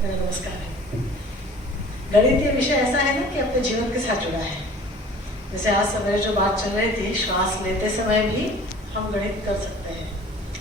मेरा नमस्कार है। गणित ये विषय ऐसा है ना कि अपने जीवन के साथ जुड़ा है। जैसे आज सवेरे जो बात चल रही थी, श्वास लेते समय भी हम गणित कर सकते हैं।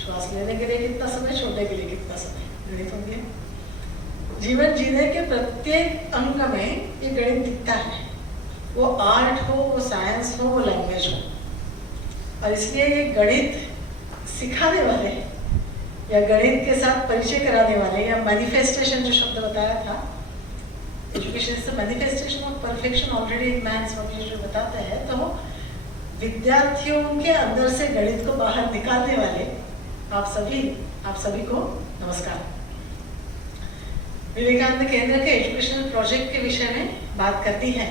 श्वास लेने के लिए कितना समय, छोड़ने के लिए कितना समय, गणित हो गया। जीवन जीने के प्रत्येक अंग में ये गणित दिखता है, वो आर्ट हो, वो साइंस हो, वो लैंग्वेज हो। और इसलिए ये गणित सिखाने वाले या गणित के साथ परिचय कराने वाले या मैनिफेस्टेशन जो शब्द बताया था, education is the manifestation of perfection already in man, जो बताते हैं, तो विद्यार्थियों के अंदर से गणित को बाहर निकालने वाले आप सभी को नमस्कार। विवेकानंद केंद्र के एजुकेशनल प्रोजेक्ट के विषय में बात करती है।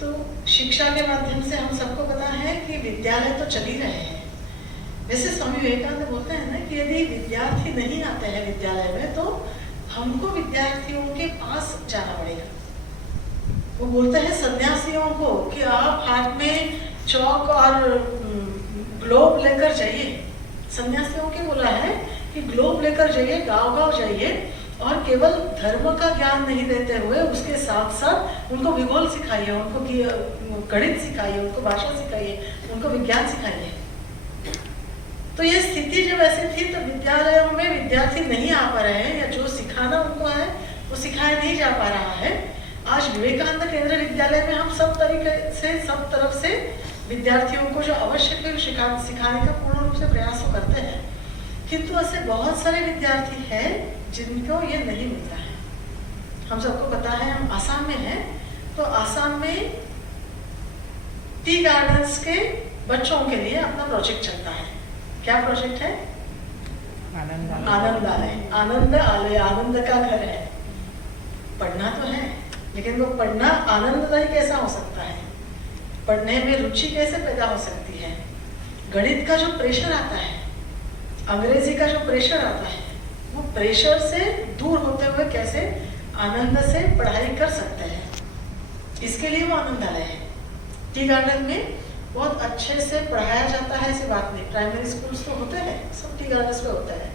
तो शिक्षा के माध्यम से हम सबको पता है कि विद्यालय तो चल ही रहे हैं। वैसे स्वामी विवेकानंद बोलते हैं ना कि यदि विद्यार्थी नहीं आते हैं विद्यालय में तो हमको विद्यार्थियों के पास जाना पड़ेगा। वो बोलते हैं सन्यासियों को कि आप हाथ में चौक और ग्लोब लेकर जाइए। सन्यासियों के बोला है कि ग्लोब लेकर जाइए, गांव-गांव जाइए और केवल धर्म का ज्ञान नहीं देते हुए उसके साथ साथ उनको भूगोल सिखाइए, उनको गणित सिखाइए, उनको भाषा सिखाइए, उनको विज्ञान सिखाइए। तो ये स्थिति जब ऐसी थी तो विद्यालयों में विद्यार्थी नहीं आ पा रहे हैं या जो सिखाना उनको है वो सिखाया नहीं जा पा रहा है। आज विवेकानंद केंद्र विद्यालय में हम सब तरीके से, सब तरफ से विद्यार्थियों को जो आवश्यक है सिखाने का पूर्ण रूप से प्रयास करते हैं, किंतु ऐसे बहुत सारे विद्यार्थी हैं जिनको ये नहीं मिलता है। हम सबको पता है, हम आसाम में हैं, तो आसाम में टी गार्डन्स के बच्चों के लिए अपना प्रोजेक्ट चलता है। क्या प्रोजेक्ट है? आनंदालय। आनंद का घर है। पढ़ना तो है, लेकिन वो पढ़ना आनंददायी कैसा हो सकता है? पढ़ने में रुचि कैसे पैदा हो सकती है? गणित का जो प्रेशर आता है, अंग्रेजी का जो प्रेशर आता है, वो प्रेशर से दूर होते हुए कैसे आनंद से पढ़ाई कर सकते हैं, इसके लिए वो आनंदालय है। टी गार्डन में बहुत अच्छे से पढ़ाया जाता है, ऐसी बात नहीं। प्राइमरी स्कूल्स तो होते हैं, सब टी गार्डन्स पे होते हैं,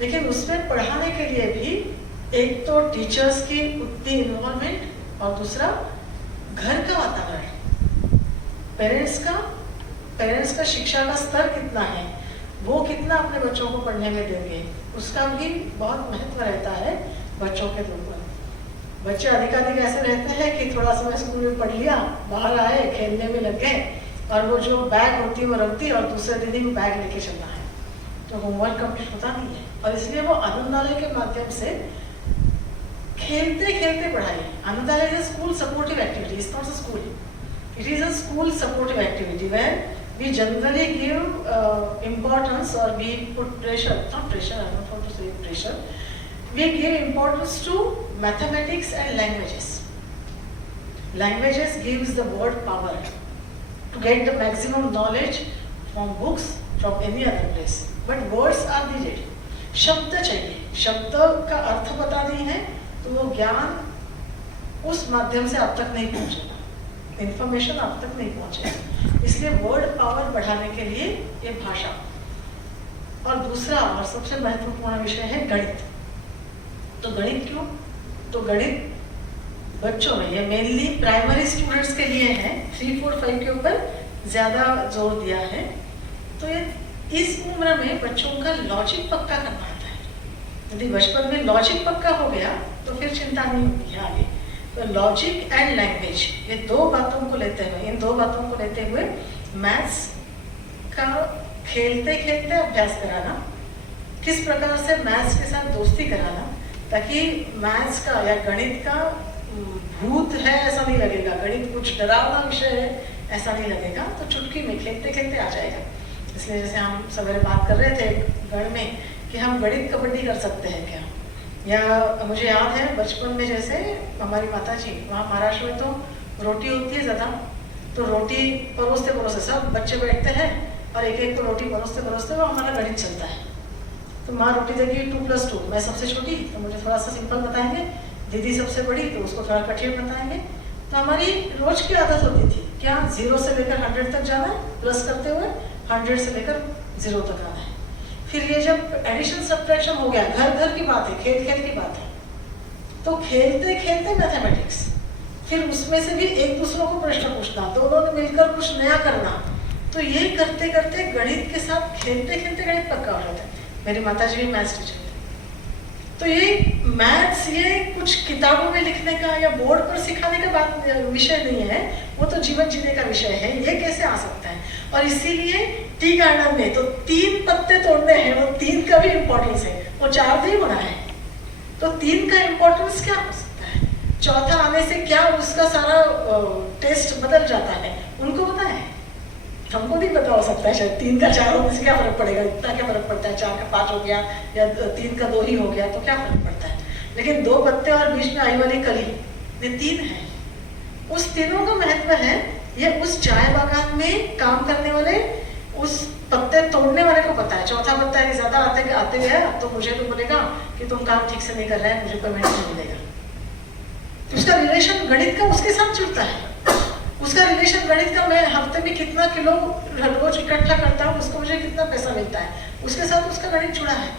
लेकिन उसमें पढ़ाने के लिए भी एक तो टीचर्स की उतनी इन्वॉल्वमेंट और दूसरा घर का वातावरण, पेरेंट्स का शिक्षा का स्तर कितना है, वो कितना अपने बच्चों को पढ़ने में देंगे, उसका भी बहुत महत्व रहता है बच्चों के ऊपर। बच्चे अधिकाधिक ऐसे रहते हैं कि थोड़ा समय स्कूल में पढ़ लिया, बाहर आए, खेलने में लग गए और वो जो बैग होती है वो रख दी और दूसरे दिन ही वो बैग लेके चलना है, तो होमवर्क कंप्लीट होता नहीं है। और इसलिए वो आनंदालय के माध्यम से खेलते खेलते पढ़ाई। Anandalaya is school supportive activity, it's not a school, it is a school supportive activity where we generally give importance or we put pressure, not pressure, I don't want to say pressure, we give importance to mathematics and languages. Languages gives the word power to get the maximum knowledge from books, from any other place, but words are needed. शब्द चाहिए, शब्द का अर्थ पता नहीं है तो वो ज्ञान उस माध्यम से आप तक नहीं पहुंचेगा, इंफॉर्मेशन आप तक नहीं पहुंचेगा। इसलिए वर्ड पावर बढ़ाने के लिए ये भाषा। और दूसरा और सबसे महत्वपूर्ण विषय है गणित। तो गणित क्यों? तो गणित बच्चों में, ये मेनली प्राइमरी स्टूडेंट्स के लिए है, 3, 4, 5 के ऊपर ज्यादा जोर दिया है। तो ये इस उम्र में बच्चों का लॉजिक पक्का करना आता है। यदि बचपन में लॉजिक पक्का हो गया तो फिर चिंता नहीं होती है आगे। तो लॉजिक एंड लैंग्वेज, ये दो बातों को लेते हुए, इन दो बातों को लेते हुए मैथ्स का खेलते खेलते अभ्यास कराना, किस प्रकार से मैथ्स के साथ दोस्ती कराना, ताकि मैथ्स का या गणित का भूत है ऐसा नहीं लगेगा, गणित कुछ डरावना विषय है ऐसा नहीं लगेगा, तो चुटकी में खेलते खेलते आ जाएगा। इसलिए जैसे हम सवेरे बात कर रहे थे गण में कि हम गणित कबड्डी कर सकते हैं क्या, या मुझे याद है बचपन में जैसे हमारी माता जी, वहाँ महाराष्ट्र में तो रोटी होती है ज़्यादा, तो रोटी परोसते सब बच्चे बैठते हैं और एक एक को रोटी परोसते वो हमारा गणित चलता है। तो माँ रोटी देगी 2+2, मैं सबसे छोटी तो मुझे थोड़ा सा सिंपल बताएंगे, दीदी सबसे बड़ी तो उसको थोड़ा कठिन बताएंगे। तो हमारी रोज की आदत होती थी क्या, 0 से लेकर 100 तक जाना है, प्लस करते हुए 100 से लेकर 0 तक आना है। फिर ये जब एडिशन सब्ट्रैक्शन हो गया, घर घर की बात है, खेल खेल की बात है, तो खेलते खेलते मैथमेटिक्स, फिर उसमें से भी एक दूसरों को प्रश्न पूछना, दोनों ने मिलकर कुछ नया करना, तो ये करते करते गणित के साथ खेलते खेलते गणित पक्का हो जाता है। मेरी माताजी भी मैथ्स टीचर थे, तो ये मैथ्स ये कुछ किताबों में लिखने का या बोर्ड पर सिखाने का बात विषय नहीं है, वो तो जीवन जीने का विषय है। ये कैसे आ सकता है? और इसीलिए टी गार्डन में तो 3 पत्ते तोड़ने हैं, वो 3 का भी इम्पोर्टेंस है, वो 4 नहीं बना है, तो 3 का इम्पोर्टेंस क्या हो सकता है? चौथा आने से क्या उसका सारा टेस्ट बदल जाता है, उनको पता है, हमको नहीं पता हो सकता है शायद। 3 का 4 होने से क्या फर्क पड़ेगा, इतना क्या फर्क पड़ता है, 4 का 5 हो गया या 3 का 2 ही हो गया, तो क्या फर्क पड़ता है? लेकिन 2 पत्ते और बीच में आई वाली कली, ये 3 है, उस तीनों का महत्व है। ये उस चाय बागान में काम करने वाले, उस पत्ते तोड़ने वाले को पता है। चौथा पत्ता है ज्यादा आते गया तो मुझे तो बोलेगा कि तुम काम ठीक से नहीं कर रहे हैं, मुझे पेमेंट नहीं मिलेगा। तो उसका रिलेशन गणित का उसके साथ जुड़ता है, उसका रिलेशन गणित का, मैं हफ्ते में कितना किलो रोज इकट्ठा करता हूँ, उसको मुझे कितना पैसा मिलता है, उसके साथ उसका गणित जुड़ा है।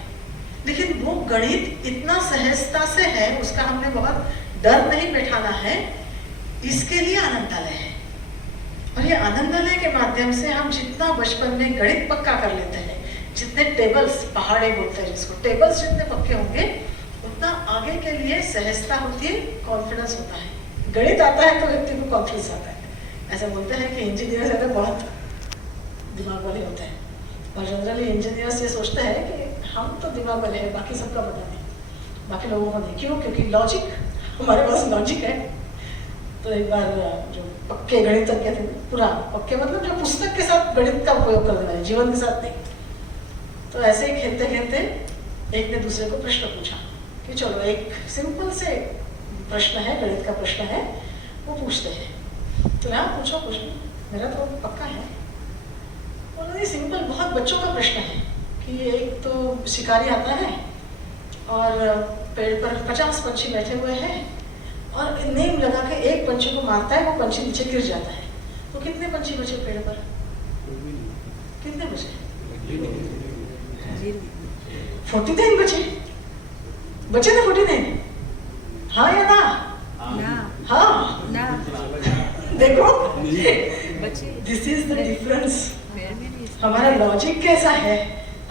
लेकिन वो गणित इतना सहजता से है, उसका हमने बहुत डर नहीं बैठाना है, इसके लिए आनंदालय है। और ये आनंदालय के माध्यम से हम जितना बचपन में गणित पक्का कर लेते हैं, जितने टेबल्स, पहाड़े बोलते हैं जिसको, टेबल्स जितने पक्के होंगे, उतना आगे के लिए सहजता होती है, कॉन्फिडेंस होता है। गणित आता है तो व्यक्ति को कॉन्फिडेंस आता है। ऐसा बोलते हैं कि इंजीनियर ज़्यादा बहुत दिमाग वाले होते हैं, और जनरली इंजीनियर्स ये सोचते हैं कि हम तो दिमाग वाले हैं, बाकी सबका पता नहीं, बाकी लोगों को नहीं। क्यों? क्योंकि लॉजिक, हमारे पास लॉजिक है। तो एक बार जो पक्के गणितज्ञ थे, पूरा पक्के मतलब जो पुस्तक के साथ गणित का उपयोग कर देना है, जीवन के साथ नहीं, तो ऐसे ही खेलते खेलते एक ने दूसरे को प्रश्न पूछा कि चलो एक सिंपल से प्रश्न है, गणित का प्रश्न है, वो पूछते हैं। तो यहाँ पूछो कुछ, मेरा तो पक्का है। उन्होंने सिंपल, बहुत बच्चों का प्रश्न है कि एक तो शिकारी आता है और पेड़ पर 50 पंछी बैठे हुए हैं, और नेम लगा के एक पंछी को मारता है, वो पंछी नीचे गिर जाता है, तो कितने पंछी बचे पेड़ पर? कितने बचे? 49 बचे। बचे ना 49? हाँ या ना? हाँ ना। देखो, दिस इज द डिफरेंस। हमारा लॉजिक कैसा है,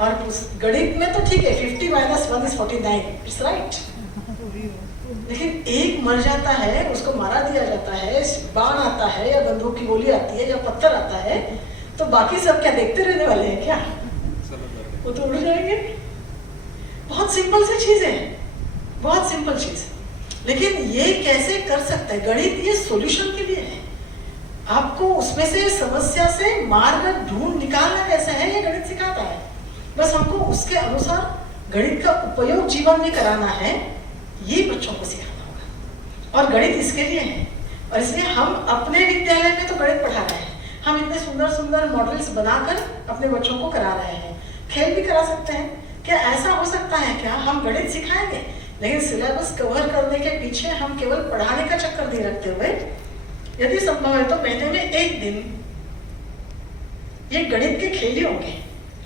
और गणित में तो ठीक है, 50 - 1 = 49, इट्स राइट। लेकिन एक मर जाता है, उसको मारा दिया जाता है, बाण आता है या बंदूक की गोली आती है या पत्थर आता है, तो बाकी सब क्या देखते रहने वाले हैं क्या? वो तो उड़ जाएंगे। बहुत सिंपल सी चीज है, बहुत सिंपल चीज, लेकिन ये कैसे कर सकते हैं? गणित ये सॉल्यूशन के लिए है, आपको उसमें से समस्या से मार्ग ढूंढ निकालना कैसे है, ये गणित सिखाता है। बस हमको उसके अनुसार गणित का उपयोग जीवन में कराना है, ये बच्चों को सिखाना होगा। और गणित इसके लिए है, और इसलिए हम अपने विद्यालय में तो गणित पढ़ा रहे हैं, हम इतने सुंदर सुंदर मॉडल्स बनाकर अपने बच्चों को करा रहे हैं। खेल भी करा सकते हैं। क्या ऐसा हो सकता है क्या हम गणित सिखाएंगे, लेकिन सिलेबस कवर करने के पीछे हम केवल पढ़ाने का चक्कर नहीं रखते हुए, यदि संभव है तो महीने में एक दिन ये गणित के खेल ही होंगे।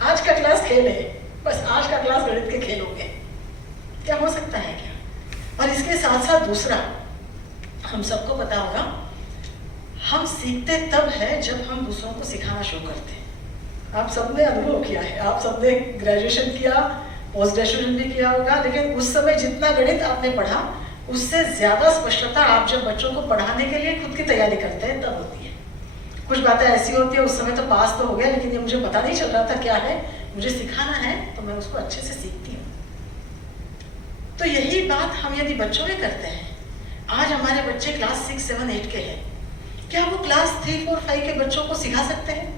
आज का क्लास खेल है, बस आज का क्लास गणित के खेल होंगे। क्या हो सकता है क्या? और इसके साथ साथ दूसरा, हम सबको पता होगा, हम सीखते तब है जब हम दूसरों को सिखाना शुरू करते हैं। आप सबने अनुभव किया है, आप सबने ग्रेजुएशन किया, पोस्ट ग्रेजुएशन भी किया होगा, लेकिन उस समय जितना गणित आपने पढ़ा, उससे ज्यादा स्पष्टता आप जब बच्चों को पढ़ाने के लिए खुद की तैयारी करते हैं तब होती है। कुछ बातें ऐसी होती है, उस समय तो पास तो हो गया, लेकिन ये मुझे पता नहीं चल रहा था क्या है, मुझे सिखाना है, तो मैं उसको अच्छे से सीखती हूँ। तो यही बात हम यदि बच्चों में करते हैं, आज हमारे बच्चे क्लास 6, 7, 8 के हैं, क्या वो क्लास 3, 4, 5 के बच्चों को सिखा सकते हैं?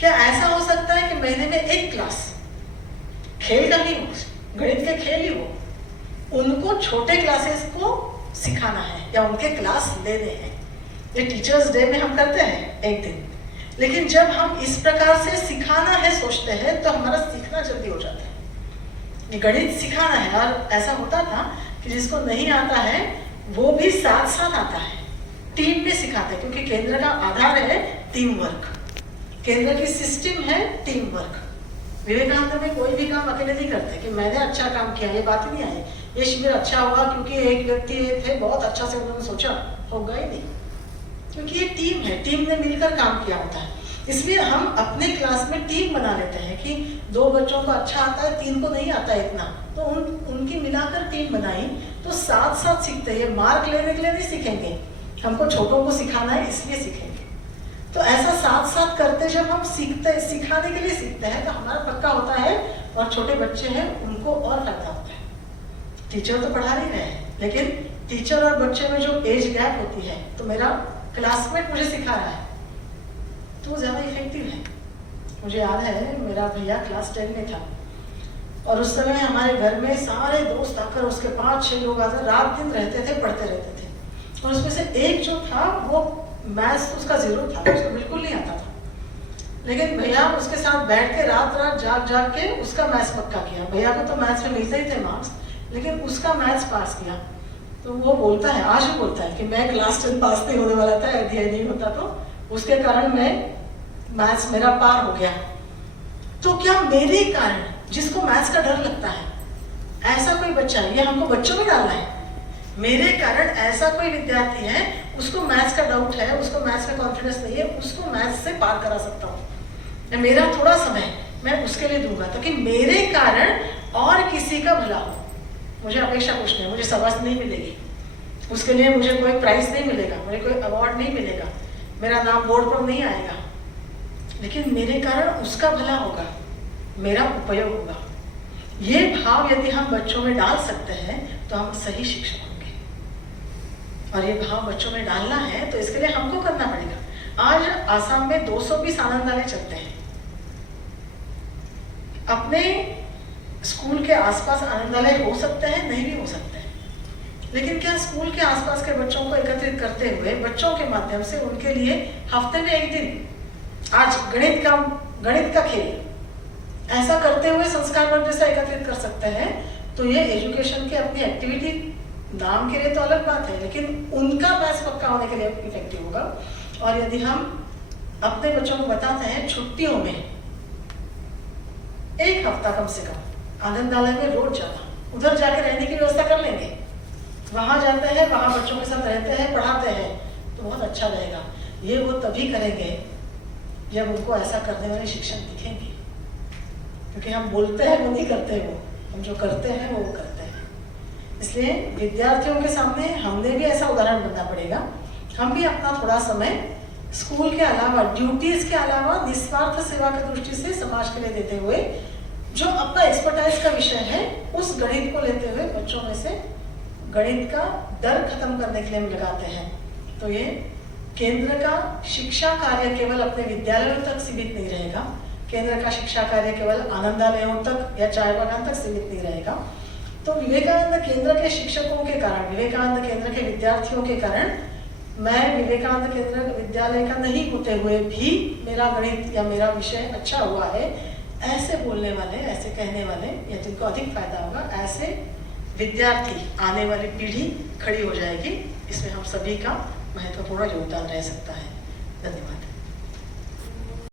क्या ऐसा हो सकता है कि महीने में एक क्लास खेल का ही हो, गणित के खेल ही हो, उनको छोटे क्लासेस को सिखाना है या उनके क्लास लेने हैं? ये टीचर्स डे में हम करते हैं एक दिन, लेकिन जब हम इस प्रकार से सिखाना है सोचते हैं तो हमारा सीखना जल्दी हो जाता है। गणित सिखाना है, और ऐसा होता था कि जिसको नहीं आता है वो भी साथ साथ आता है, टीम में सिखाते हैं, क्योंकि केंद्र का आधार है टीम वर्क, केंद्र की सिस्टम है टीम वर्क। विवेकानंद में कोई भी काम अकेले नहीं करते कि मैंने अच्छा काम किया, ये बात ही नहीं आई। ये शिविर अच्छा हुआ क्योंकि एक व्यक्ति थे, बहुत अच्छा से उन्होंने सोचा, होगा ही नहीं, क्योंकि ये टीम है, टीम ने मिलकर काम किया होता है। इसलिए हम अपने क्लास में टीम बना लेते हैं कि 2 बच्चों को अच्छा आता है, 3 को नहीं आता है इतना, तो उनकी मिलाकर टीम बनाई, तो साथ साथ सीखते हैं। मार्क लेने के लिए नहीं सीखेंगे, हमको छोटों को सिखाना है इसलिए सीखेंगे। तो ऐसा साथ साथ करते जब हम सिखाने के लिए सीखते हैं तो हमारा पक्का होता है, और छोटे बच्चे हैं उनको और फायदा होता है। टीचर तो पढ़ा नहीं रहे हैं, लेकिन टीचर और बच्चे में जो एज गैप होती है, तो मेरा क्लासमेट मुझे सिखा रहा है तो वो ज़्यादा इफेक्टिव है। मुझे याद है मेरा भैया क्लास 10 में था, और उस समय हमारे घर में सारे दोस्त आकर, उसके 5-6 लोग आकर रात दिन रहते थे, पढ़ते रहते थे। और उसमें से एक जो था वो मैथ्स उसका 0 था, उसको बिल्कुल नहीं आता था। लेकिन भैया उसके साथ बैठ के रात जाग के उसका मैथ्स पक्का किया। भैया को तो मैथ्स में मिलते ही थे मार्क्स, लेकिन उसका मैथ्स पास किया। तो वो बोलता है, आज भी बोलता है कि मैं क्लास 10 पास नहीं होने वाला था, अध्ययन नहीं होता, तो उसके कारण मैं मैथ्स मेरा पार हो गया। तो क्या मेरे कारण, जिसको मैथ्स का डर लगता है, ऐसा कोई बच्चा है, ये हमको बच्चों में डालना है, मेरे कारण ऐसा कोई विद्यार्थी है, उसको मैथ्स का डाउट है, उसको मैथ्स में कॉन्फिडेंस नहीं है, उसको मैथ्स से पार करा सकता हूँ। मेरा थोड़ा समय मैं उसके लिए दूंगा, ताकि मेरे कारण और किसी का भला हो। मुझे अपेक्षा कुछ नहीं, मुझे शाबाशी नहीं मिलेगी, उसके लिए मुझे कोई प्राइज नहीं मिलेगा, मुझे कोई अवार्ड नहीं मिलेगा, मेरा नाम बोर्ड पर नहीं आएगा, लेकिन मेरे कारण उसका भला होगा, मेरा उपयोग होगा। ये भाव यदि हम बच्चों में डाल सकते हैं तो हम सही शिक्षक होंगे। और ये भाव बच्चों में डालना है तो इसके लिए हमको करना पड़ेगा। आज आसाम में 220 आनंदालय चलते हैं। अपने स्कूल के आसपास आनंदालय हो सकते हैं, नहीं भी हो सकते हैं, लेकिन क्या स्कूल के आसपास के बच्चों को एकत्रित करते हुए बच्चों के माध्यम से उनके लिए हफ्ते में एक दिन, आज गणित का खेल, ऐसा करते हुए संस्कार वर्ग जैसा एकत्रित कर सकते हैं, तो ये एजुकेशन की अपनी एक्टिविटी नाम के लिए तो अलग बात है, लेकिन उनका मैथ्स पक्का होने के लिए इफेक्टिव होगा। और यदि हम अपने बच्चों को बताते हैं छुट्टियों में 1 हफ्ता कम से कम आनंदालय में रोज जाना, उधर जाके रहने की व्यवस्था कर लेंगे, वहां जाते हैं, वहां बच्चों के साथ रहते हैं, पढ़ाते हैं, तो बहुत अच्छा रहेगा। ये वो तभी करेंगे जब उनको ऐसा करने वाले शिक्षक दिखेंगे, क्योंकि हम बोलते हैं वो नहीं करते, वो हम जो करते हैं वो करते हैं। इसलिए विद्यार्थियों के सामने हमने भी ऐसा उदाहरण बनना पड़ेगा। हम भी अपना थोड़ा समय स्कूल के अलावा, ड्यूटीज के अलावा निस्वार्थ सेवा की दृष्टि से समाज के लिए देते हुए, जो अपना एक्सपर्टाइज का विषय है उस गणित को लेते हुए बच्चों में से गणित का डर खत्म करने के लिए हम लगाते हैं। तो ये केंद्र का शिक्षा कार्य केवल अपने विद्यालयों तक सीमित नहीं रहेगा, केंद्र का शिक्षा कार्य केवल आनंदालयों तक या चाय बागान तक सीमित नहीं रहेगा। तो विवेकानंद केंद्र के शिक्षकों के कारण, विवेकानंद केंद्र के विद्यार्थियों के कारण, मैं विवेकानंद केंद्र विद्यालय का नहीं होते हुए भी मेरा गणित या मेरा विषय अच्छा हुआ है, ऐसे बोलने वाले, ऐसे कहने वाले, या जिनको अधिक फायदा होगा, ऐसे विद्यार्थी, आने वाली पीढ़ी खड़ी हो जाएगी। इसमें हम सभी का महत्वपूर्ण योगदान रह सकता है। धन्यवाद।